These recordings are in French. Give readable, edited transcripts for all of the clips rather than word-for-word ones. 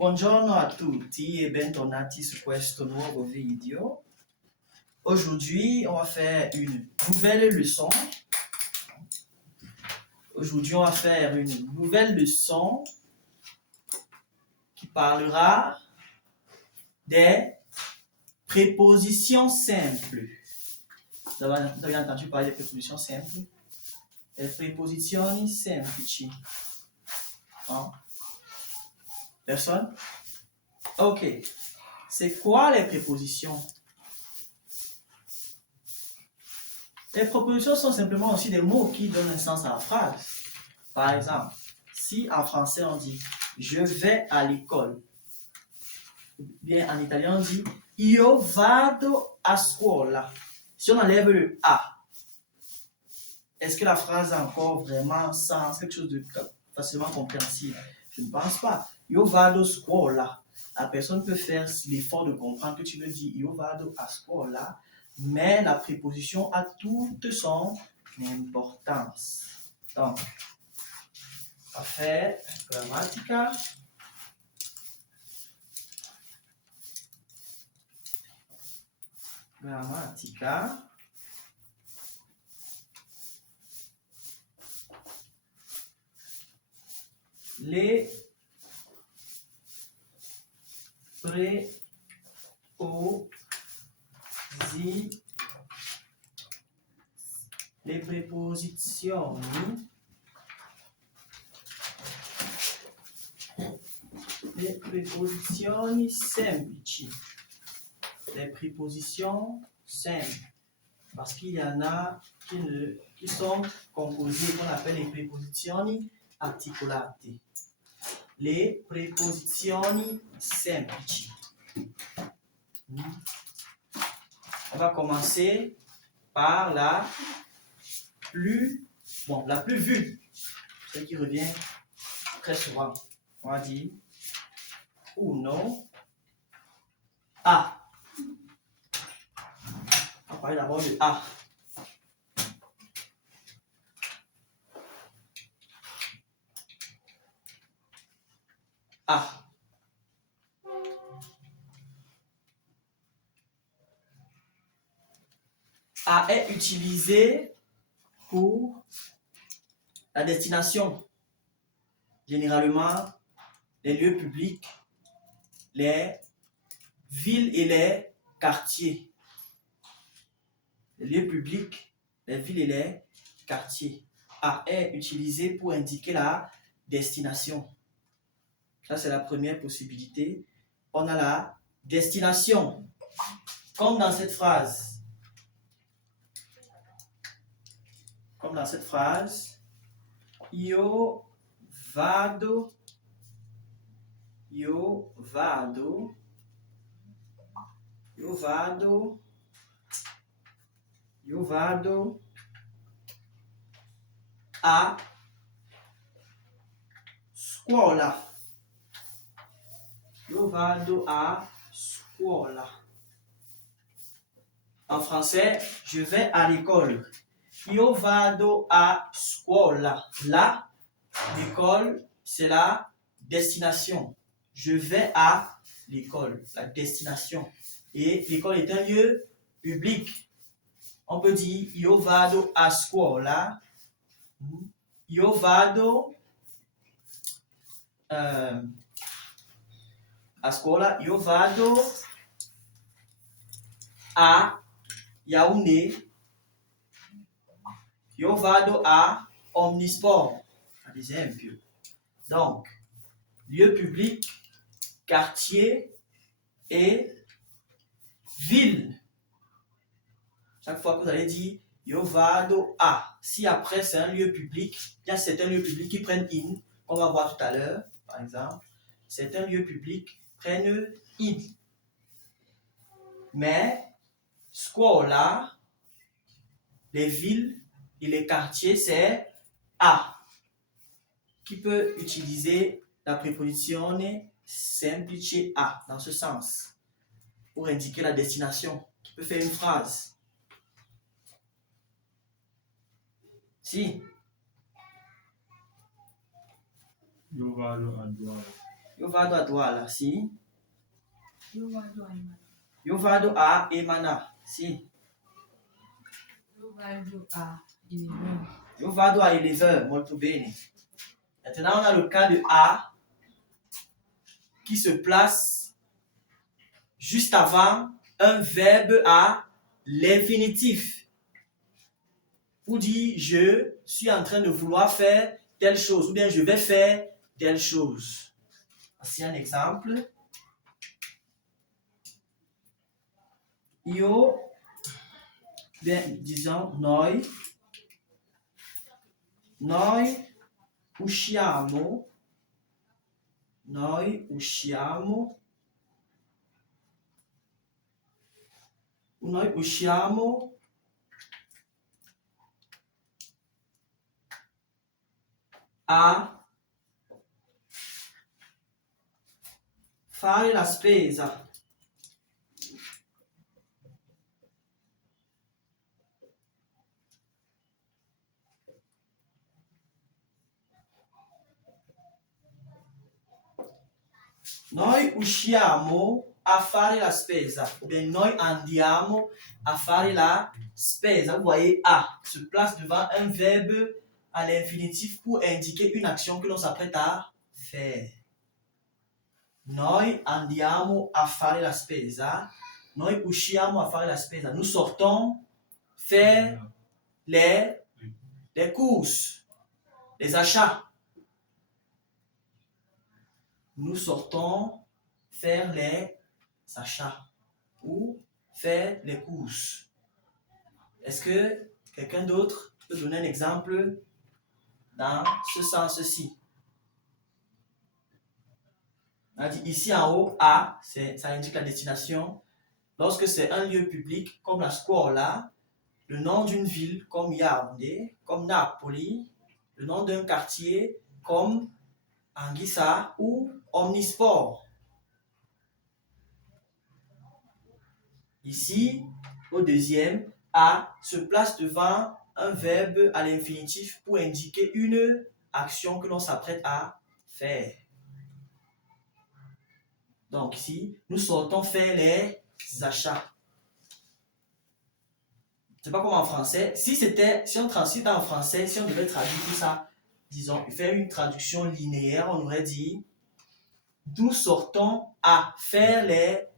Buongiorno a tutti e bentornati su questo nuovo video. Aujourd'hui, on va faire une nouvelle leçon. Qui parlera des prépositions simples. Vous avez entendu parler des prépositions simples? Les préposizioni semplici. Hein? Personne? Ok. C'est quoi les prépositions? Les prépositions sont simplement aussi des mots qui donnent un sens à la phrase. Par exemple, si en français on dit « je vais à l'école », bien en italien on dit « io vado a scuola ». Si on enlève le « a », est-ce que la phrase a encore vraiment sens, quelque chose de facilement compréhensible? Je ne pense pas. « Io vado a scuola ». La personne peut faire l'effort de comprendre que tu veux dire « io vado a scuola », mais la préposition a toute son importance. Donc, on va faire grammatica. Grammatica. Les préposizioni semplici. Les prépositions simples. Parce qu'il y en a qui sont composées, qu'on appelle les préposizioni articolate. Les préposizioni semplici. On va commencer par la plus vue, celle qui revient très souvent. On va dire uno, a. On va parler d'abord de a. A. A est utilisé pour la destination. Généralement, les lieux publics, les villes et les quartiers. Les lieux publics, les villes et les quartiers. A est utilisé pour indiquer la destination. Ça, c'est la première possibilité. On a la destination. Comme dans cette phrase. Io vado a scuola. Io vado a scuola. En français, je vais à l'école. Io vado a scuola. Là, l'école, c'est la destination. Je vais à l'école, la destination. Et l'école est un lieu public. On peut dire io vado a scuola. Io vado a scuola. Io vado a Yaoundé. Io vado a Omnisport. Ad esempio. Donc, lieu public, quartier et ville. Chaque fois que vous allez dire io vado a, si après c'est un lieu public, il y a certains lieux publics qui prennent in, qu'on va voir tout à l'heure, par exemple. Certains lieux publics prennent in. Mais scuola, les villes et les quartiers, c'est a, qui peut utiliser la préposition semplice a dans ce sens pour indiquer la destination, qui peut faire une phrase. Si. Io vado a Douala. Io vado a Douala, si. Eu vado a Imana. Eu vado a Emana, si. Eu vado a Ilimão. Eu vado a Eleven, molto bene. Maintenant, on a le cas de A qui se place juste avant un verbe à l'infinitif. Pour dire je suis en train de vouloir faire telle chose ou bien je vais faire telle chose. Voici un exemple. Io, bien, disons noi usciamo a fare la spesa. Noi usciamo a fare la spesa. Ou bien noi andiamo a fare la spesa. Vous voyez, A se place devant un verbe à l'infinitif pour indiquer une action que l'on s'apprête à faire. Noi andiamo a fare la spesa. Noi usciamo a fare la spesa. Nous sortons faire les courses, les achats. Nous sortons faire les achats ou faire les courses. Est-ce que quelqu'un d'autre peut donner un exemple dans ce sens-ci? On a dit ici en haut, A, ça indique la destination. Lorsque c'est un lieu public comme la scuola, le nom d'une ville comme Yaoundé, comme Napoli, le nom d'un quartier comme Anguissa ou Omnisport. Ici, au deuxième, A se place devant un verbe à l'infinitif pour indiquer une action que l'on s'apprête à faire. Donc ici, nous sortons faire les achats. C'est pas comme en français. Si on transite en français, si on devait traduire tout ça, disons, faire une traduction linéaire, on aurait dit nous sortons à faire les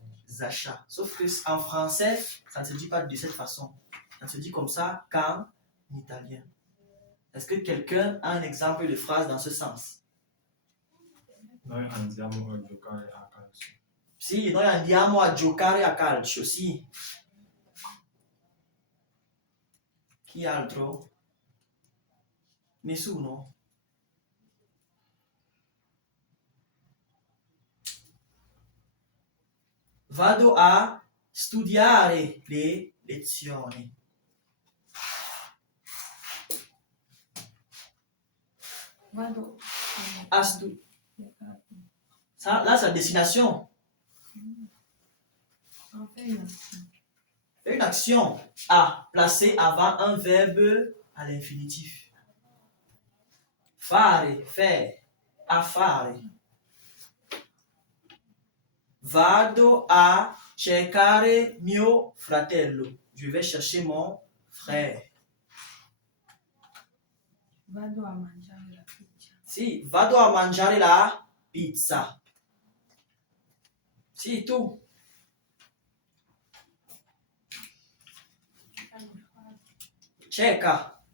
achats. Sauf que en français, ça ne se dit pas de cette façon. Ça se dit comme ça qu'en italien. Est-ce que quelqu'un a un exemple de phrase dans ce sens? Noi andiamo a giocare a calcio. Sì, noi andiamo a giocare a calcio, sì. Chi altro? Nessuno? Vado a studiare le lezioni. Vado À ça, là, c'est la destination. On fait une action. Une action à placer avant un verbe à l'infinitif. Fare, faire, a fare. Vado a cercare mio fratello. Je vais chercher mon frère. Vado a mangiare la pizza. Sì, vado a mangiare la pizza. Sì, tu. Cerca.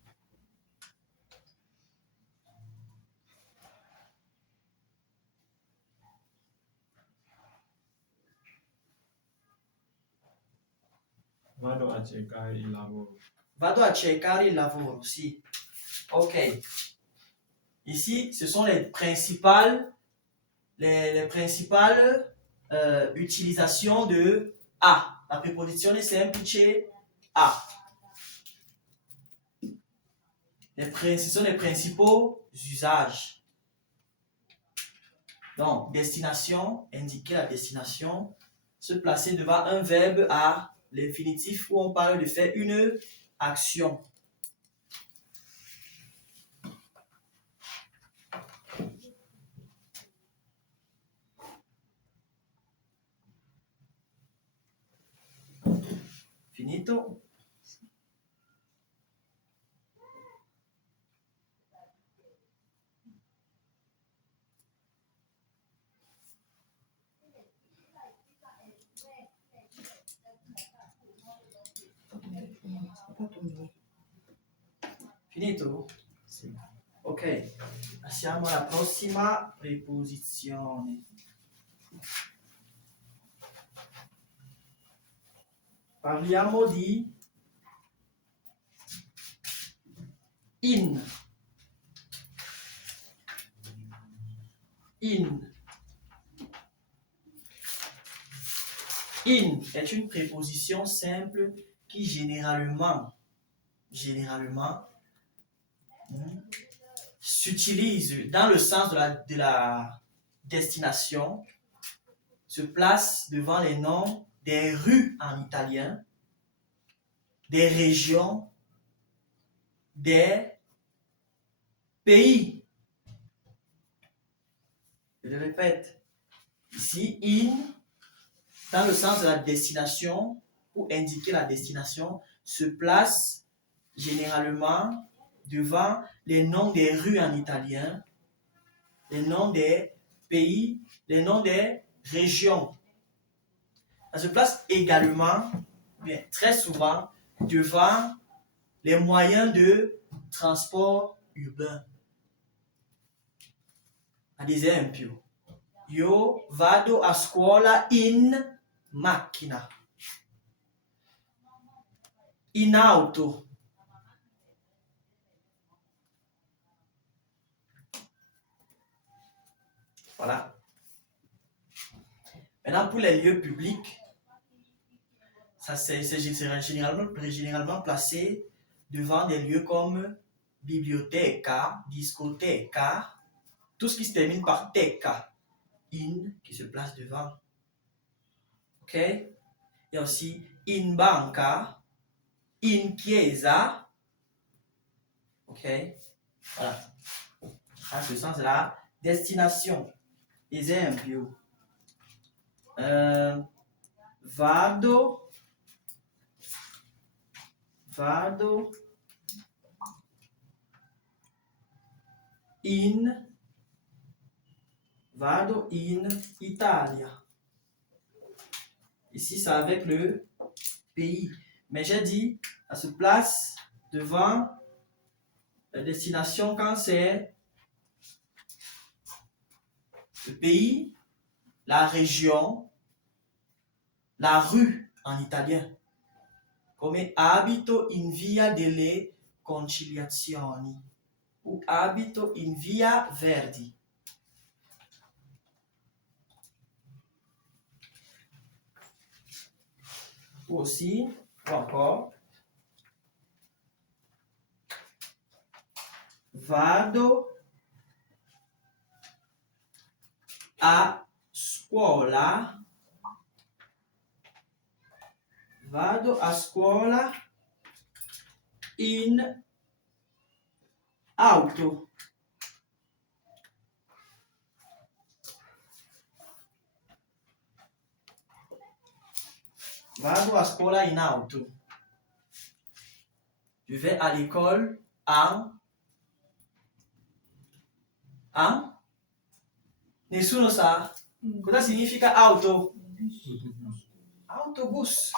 Vado a cercare il lavoro. Vado a cercare il lavoro, sì. Ok. Ici, ce sont les principales utilisations de a. La préposizione semplice a. Ce sont les principaux usages. Donc, destination, indiquer la destination, se placer devant un verbe à l'infinitif où on parle de faire une action. Finito? Finito? Sì. Ok, passiamo alla prossima preposizione. Parliamo di in. In. In est une préposition simple qui généralement s'utilise dans le sens de la destination, se place devant les noms des rues en italien, des régions, des pays. Je le répète, ici, in, dans le sens de la destination, pour indiquer la destination, se place généralement devant les noms des rues en italien, les noms des pays, les noms des régions. Elle se place également, bien, très souvent, devant les moyens de transport urbain. Ad esempio, io vado a scuola in macchina, in auto. Voilà. Maintenant, pour les lieux publics, ça c'est généralement placé devant des lieux comme biblioteca, discoteca, tout ce qui se termine par teca, in, qui se place devant. Ok? Il y a aussi in banca, in chiesa. Ok? Voilà. Dans ce sens de la destination. Esempio. Vado in Italia. Ici, c'est avec le pays. Mais j'ai dit, elle se place devant la destination quand c'est le pays, la région, la rue en italien. Come abito in via delle Conciliazioni ou abito in via Verdi. Ou aussi, ou encore, vado a scuola. Vado a scuola in auto. Vado a scuola in auto. Je vais à l'école en Nessuno sa cosa significa auto? Autobus.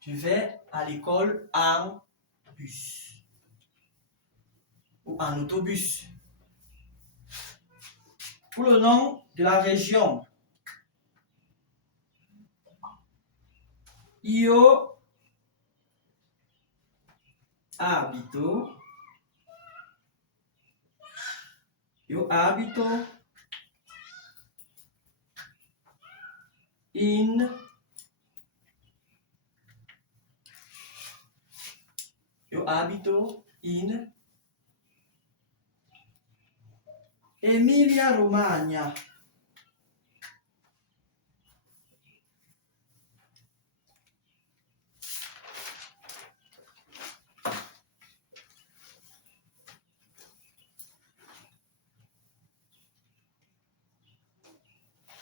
Je vais à l'école en bus ou en autobus. Pour le nom de la région, io abito in Emilia Romagna.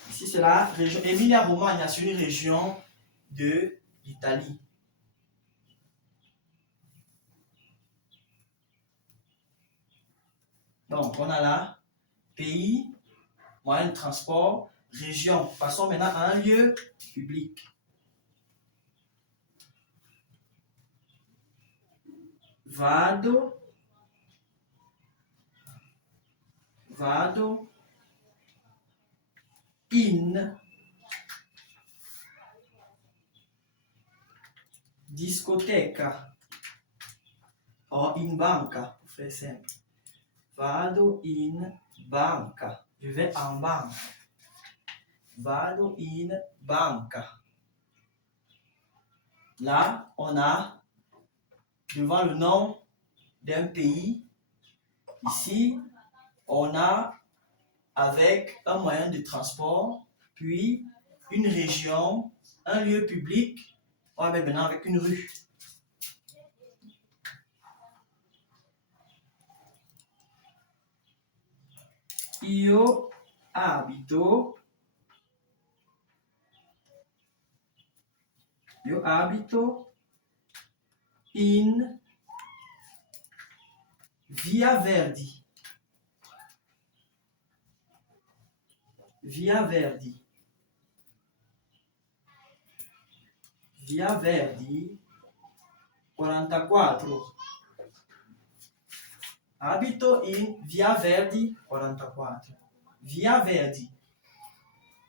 Ici, c'est la région Emilia Romagna, c'est une région de l'Italie. Donc, on a là pays, moyen de transport, région. Passons maintenant à un lieu public. Vado in discoteca o in banca, pour faire simple. Vado in banca. Je vais en banque. Vado in banca. Là, on a devant le nom d'un pays. Ici, on a avec un moyen de transport, puis une région, un lieu public. On va mettre maintenant avec une rue. Io abito in Via Verdi. Via Verdi. Via Verdi 44. Abito in Via Verdi 44. Via Verdi.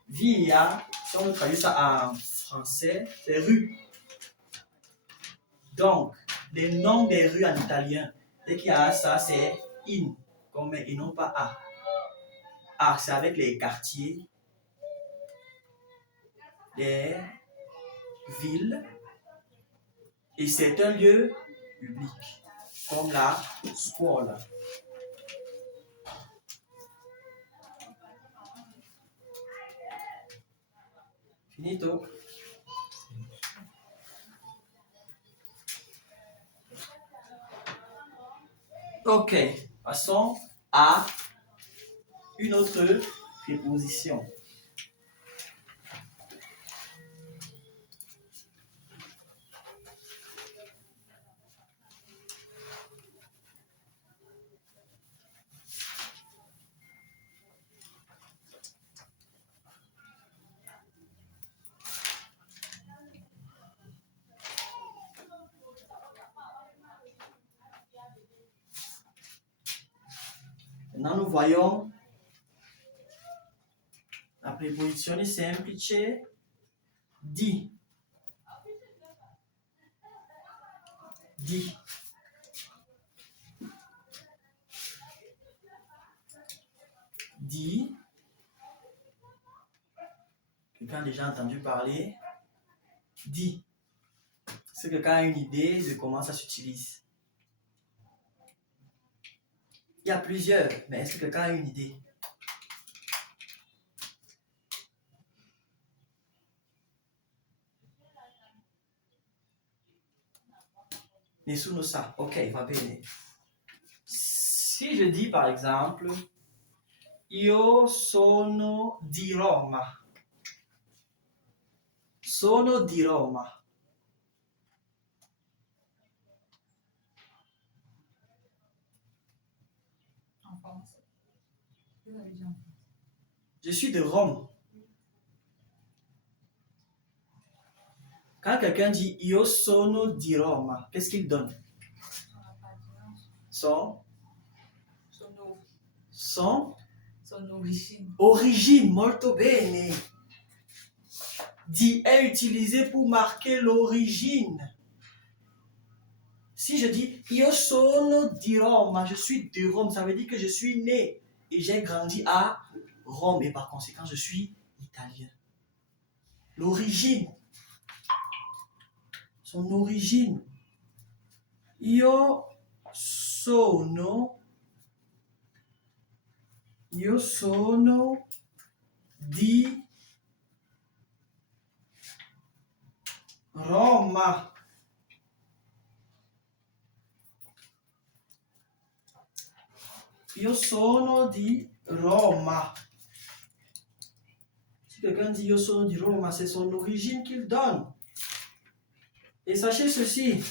Via, si on traduit ça en français, c'est rue. Donc, les noms des rues en italien, dès qu'il y a ça, c'est in, comme et non pas a. A, c'est avec les quartiers, les villes, et c'est un lieu public, comme la scuola. Finito. Ok, passons à une autre préposition. Maintenant, nous voyons la préposition semplice di. Di. Di. Quelqu'un a déjà entendu parler? Di. C'est quelqu'un a une idée de comment ça s'utilise. Il y a plusieurs, mais est-ce que quelqu'un a une idée? Nessuno sa. Ok, va bene. Si je dis par exemple, io sono di Roma. Sono di Roma. En français. Vous avez dit en français. Je suis de Rome. Quand quelqu'un dit io sono di Roma, qu'est-ce qu'il donne? Son origine. Origine, molto bene. Di est utilisé pour marquer l'origine. Si je dis io sono di Roma, je suis de Rome, ça veut dire que je suis né et j'ai grandi à Rome et par conséquent je suis italien. L'origine. Son origine. Io sono di Roma. Io sono di Roma. Si quelqu'un dit io sono di Roma, c'est son origine qu'il donne. Et sachez ceci,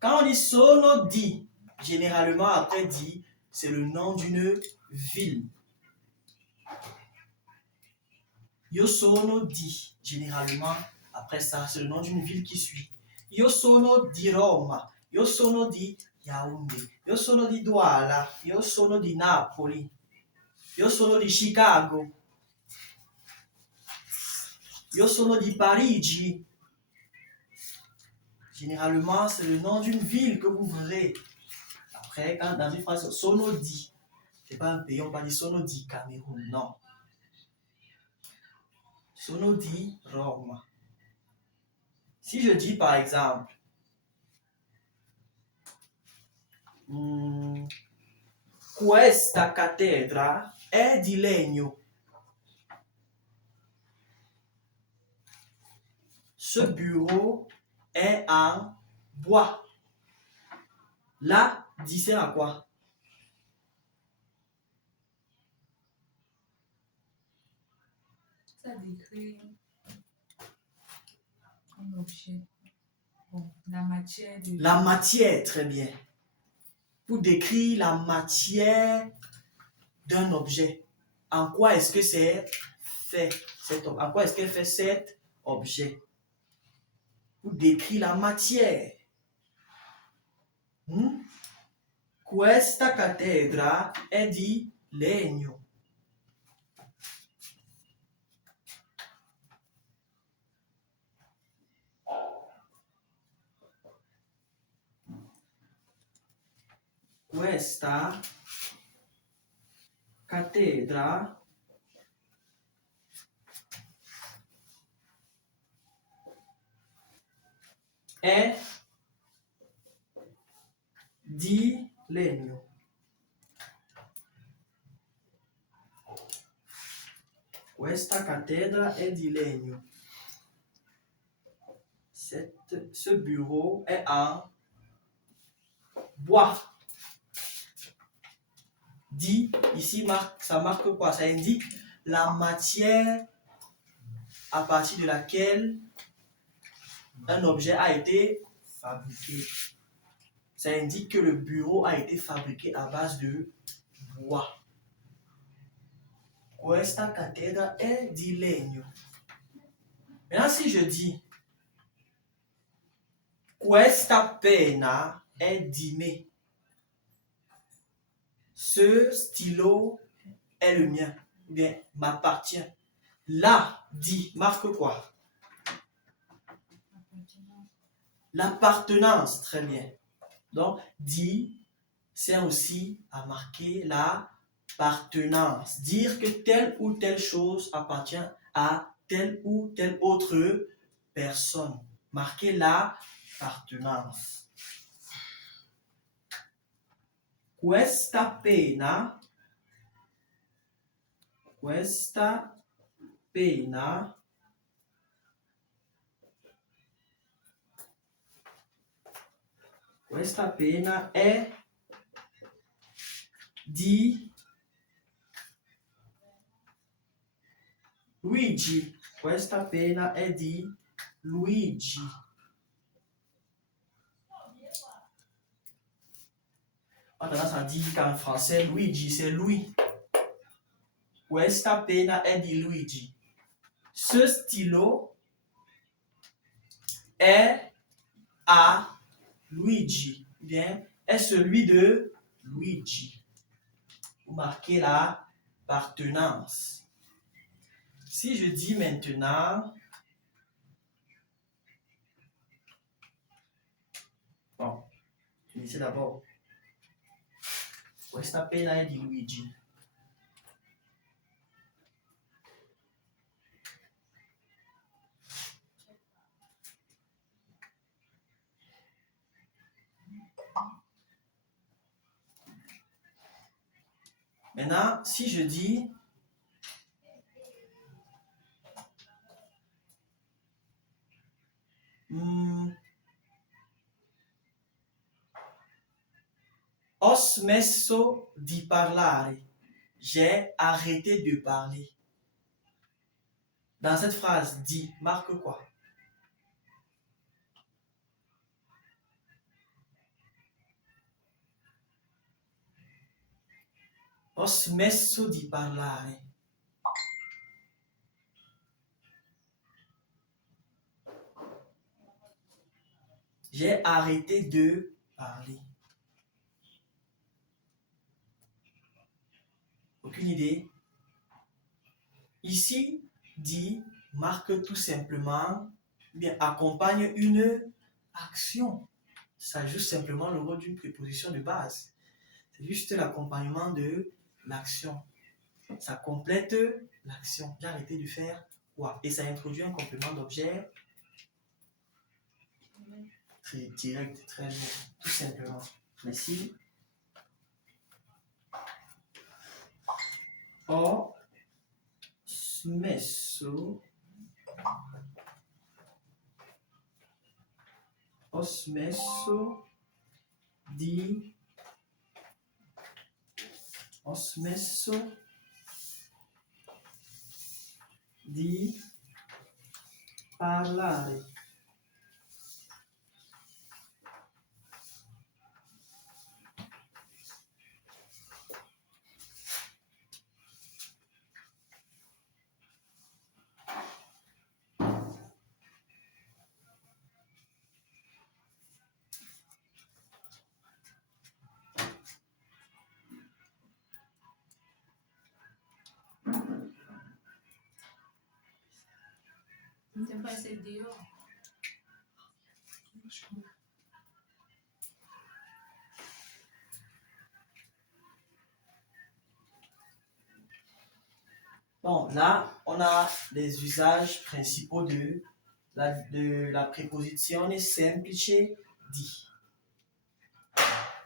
quand on dit sono di, généralement après di, c'est le nom d'une ville. Io sono di, généralement après ça, c'est le nom d'une ville qui suit. Io sono di Roma, io sono di Yaoundé, io sono di Douala, io sono di Napoli, io sono di Chicago, io sono di Parigi. Généralement, c'est le nom d'une ville que vous verrez. Après, quand dans une phrase, sono di, c'est pas un pays, on va dire sono di Cameroun, non. Sono di Roma. Si je dis par exemple, questa cattedra è di legno. Ce bureau est en bois. Là, dit c'est à quoi? Ça décrit un objet. Bon, la matière de... La matière, très bien. Pour décrire la matière d'un objet. En quoi est-ce que c'est fait? En quoi est-ce qu'elle fait cet objet? Pour décrire la matière. Questa cattedra è di legno. Questa cattedra è di legno. Questa cattedra è di legno. Ce bureau est en bois. Dit, ici, ça marque quoi? Ça indique la matière à partir de laquelle un objet a été fabriqué. Ça indique que le bureau a été fabriqué à base de bois. Questa cattedra è di legno. Maintenant, si je dis questa penna è di me. Ce stylo est le mien, ou bien m'appartient. Là, dit, marque quoi? L'appartenance, très bien. Donc, dit sert aussi à marquer l'appartenance. Dire que telle ou telle chose appartient à telle ou telle autre personne. Marquer l'appartenance. Questa penna è di Luigi. Questa penna è di Luigi. On a tendance à dire qu'en français, Luigi, c'est Louis. Questa penna è di Luigi. Ce stylo est à Luigi. Bien, est celui de Luigi. Vous marquez l'appartenance. Si je dis maintenant, bon, finissez d'abord. Questa penna è di Luigi. Maintenant, si je dis ho smesso di parlare. J'ai arrêté de parler. Dans cette phrase, dit marque quoi? Ho smesso di parlare. J'ai arrêté de parler. Aucune idée? Ici, dit marque tout simplement, bien accompagne une action. Ça joue simplement le rôle d'une préposition de base. C'est juste l'accompagnement de l'action. Ça complète l'action. J'ai arrêté de faire quoi? Et ça introduit un complément d'objet très direct, très long, tout simplement. Merci. Ho smesso di ho smesso di parlare. Não tem para ser Deus. Bon, là, on a les usages principaux de la préposition semplice di.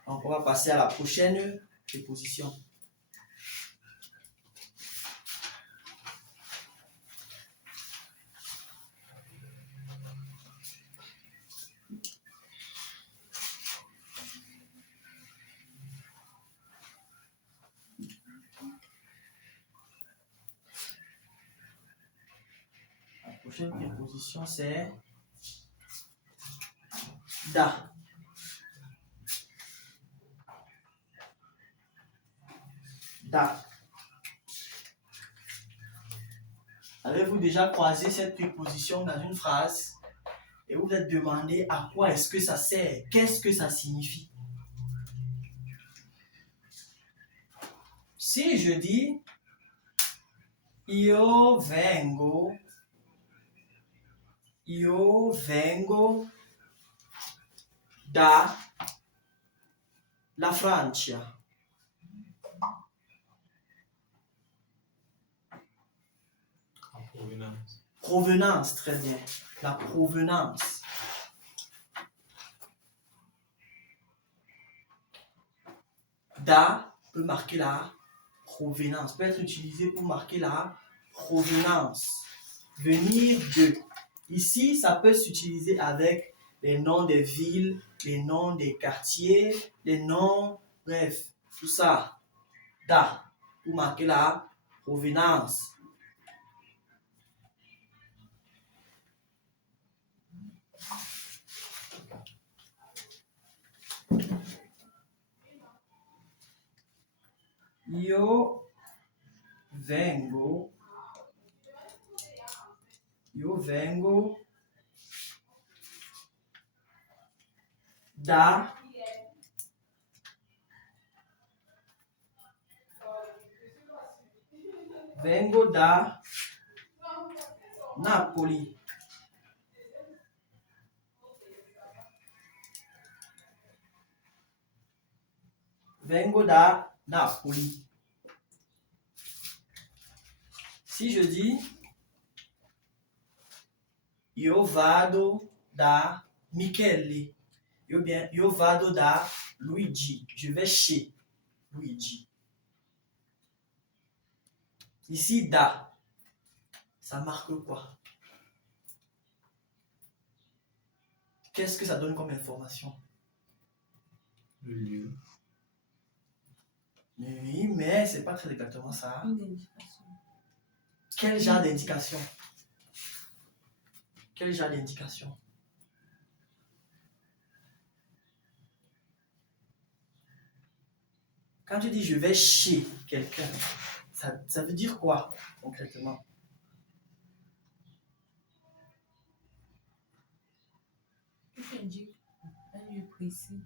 Donc, on va passer à la prochaine préposition. La prochaine préposition, c'est da. Da. Avez-vous déjà croisé cette préposition dans une phrase et vous vous êtes demandé à quoi est-ce que ça sert? Qu'est-ce que ça signifie? Si je dis io vengo da la Francia. En provenance. Provenance, très bien. La provenance. Da peut marquer la provenance, peut être utilisé pour marquer la provenance. Venir de. Ici, ça peut s'utiliser avec les noms des villes, les noms des quartiers, les noms, bref, tout ça. Da, pour marquer la provenance. Io vengo da Napoli. Vengo da Napoli. Si je dis io vado da Michele, io vado da Luigi, je vais chez Luigi. Ici, da, ça marque quoi? Qu'est-ce que ça donne comme information? Le lieu. Oui, mais c'est pas très exactement ça. Identificação. Quel genre d'indication? Quel genre d'indication? Quand tu dis je vais chez quelqu'un, ça veut dire quoi concrètement? Tu indiques un lieu précis.